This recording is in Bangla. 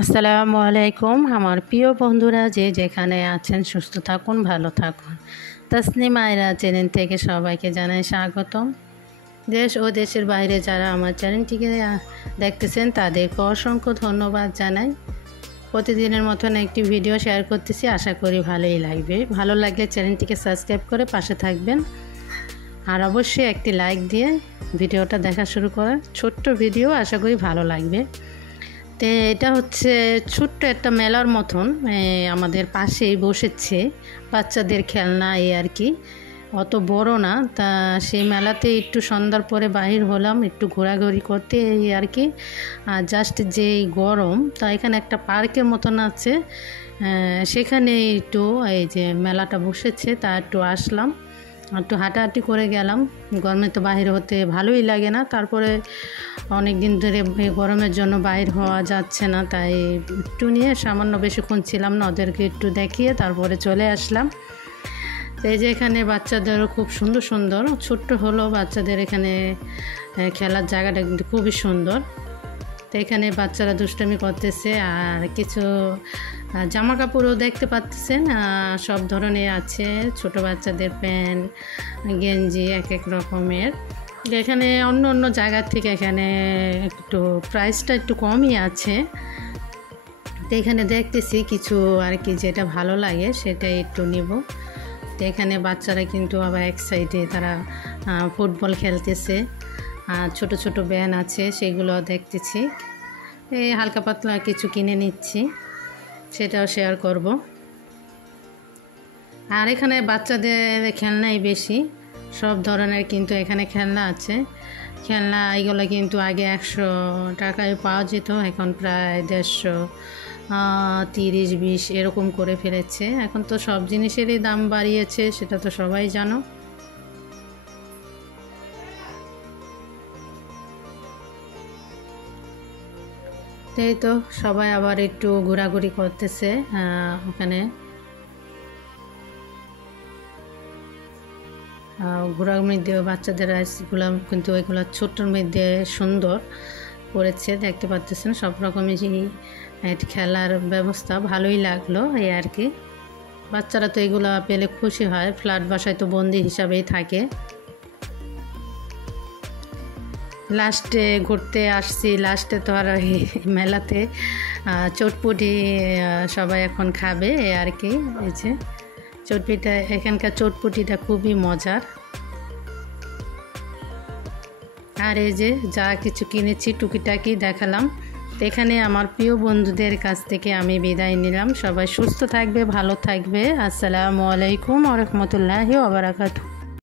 আসসালামু আলাইকুম আমার প্রিয় বন্ধুরা, যে যেখানে আছেন সুস্থ থাকুন, ভালো থাকুন। তাসনিম আয়রা চ্যানেল থেকে সবাইকে জানাই স্বাগতম। দেশ ও দেশের বাইরে যারা আমার চ্যানেলটিকে দেখতেছেন তাদেরকে অসংখ্য ধন্যবাদ জানাই। প্রতিদিনের মতন একটি ভিডিও শেয়ার করতেছি, আশা করি ভালোই লাগবে। ভালো লাগলে চ্যানেলটিকে সাবস্ক্রাইব করে পাশে থাকবেন, আর অবশ্যই একটি লাইক দিয়ে ভিডিওটা দেখা শুরু করার। ছোট্ট ভিডিও, আশা করি ভালো লাগবে। তো এটা হচ্ছে ছোট্ট একটা মেলার মতন, আমাদের পাশেই বসেছে বাচ্চাদের খেলনা, এই আর কি, অত বড় না। তা সেই মেলাতে একটু সন্ধ্যার পরে বাহির হলাম একটু ঘোরাঘুরি করতে, এই আর কি। জাস্ট যেই গরম, তা এখানে একটা পার্কের মতন আছে, সেখানে একটু এই যে মেলাটা বসেছে, তা একটু আসলাম, একটু হাঁটাহাঁটি করে গেলাম। গরমে তো বাইরে হতে ভালোই লাগে না, তারপরে অনেক দিন ধরে গরমের জন্য বাইর হওয়া যাচ্ছে না, তাই একটু নিয়ে সামান্য বেশিক্ষণ ছিলাম না, ওদেরকে একটু দেখিয়ে তারপরে চলে আসলাম। তো এই যে এখানে বাচ্চাদেরও খুব সুন্দর সুন্দর, ছোট্ট হলো বাচ্চাদের এখানে খেলার জায়গাটা কিন্তু খুবই সুন্দর। তো এখানে বাচ্চারা দুষ্টামি করতেছে, আর কিছু জামা কাপড়ও দেখতে পাচ্ছেন, সব ধরনের আছে, ছোট বাচ্চাদের প্যান্ট, গেঞ্জি, এক এক রকমের। এখানে অন্য অন্য জায়গার থেকে এখানে একটু প্রাইসটা একটু কমই আছে। তো এখানে দেখতেছি কিছু আর কি, যেটা ভালো লাগে সেটাই একটু নিব। তো এখানে বাচ্চারা কিন্তু আবার এক সাইডে তারা ফুটবল খেলতেছে, আর ছোট ছোট ব্যান আছে, সেগুলো দেখতেছি। এই হালকা পাতলা কিছু কিনে নিচ্ছি, সেটাও শেয়ার করব। আর এখানে বাচ্চাদের খেলনাই বেশি, সব ধরনের কিন্তু এখানে খেলনা আছে। খেলনা এগুলো কিন্তু আগে 100 টাকায় পাওয়া যেত, এখন প্রায় 150, 30, 20 এরকম করে ফেলেছে। এখন তো সব জিনিসেরই দাম বাড়িয়েছে, সেটা তো সবাই জানো। এই তো সবাই আবার একটু ঘোরাঘুরি করতেছে ওখানে। ঘোরার মধ্যে বাচ্চাদের আইসগুলো কিন্তু এগুলো ছোট্টর মধ্যে সুন্দর করেছে, দেখতে পাচ্ছেন। সব রকমের খেলার ব্যবস্থা ভালোই লাগলো, এই আর কি। বাচ্চারা তো এগুলো পেলে খুশি হয়, ফ্ল্যাট বাসায় তো বন্দি হিসাবেই থাকে। লাস্টে ঘুরতে আসছি, লাস্টে তো আর মেলাতে চটপটি সবাই এখন খাবে, এই আর কি। এই যে চটপটিটা, এখানকার চটপটিটা খুবই মজার। আর এই যে যা কিছু কিনেছি টুকিটাকি দেখালাম। এখানে আমার প্রিয় বন্ধুদের কাছ থেকে আমি বিদায় নিলাম। সবাই সুস্থ থাকবে, ভালো থাকবে। আসসালামু আলাইকুম ওয়া রাহমাতুল্লাহি ওয়া বারাকাতুহু।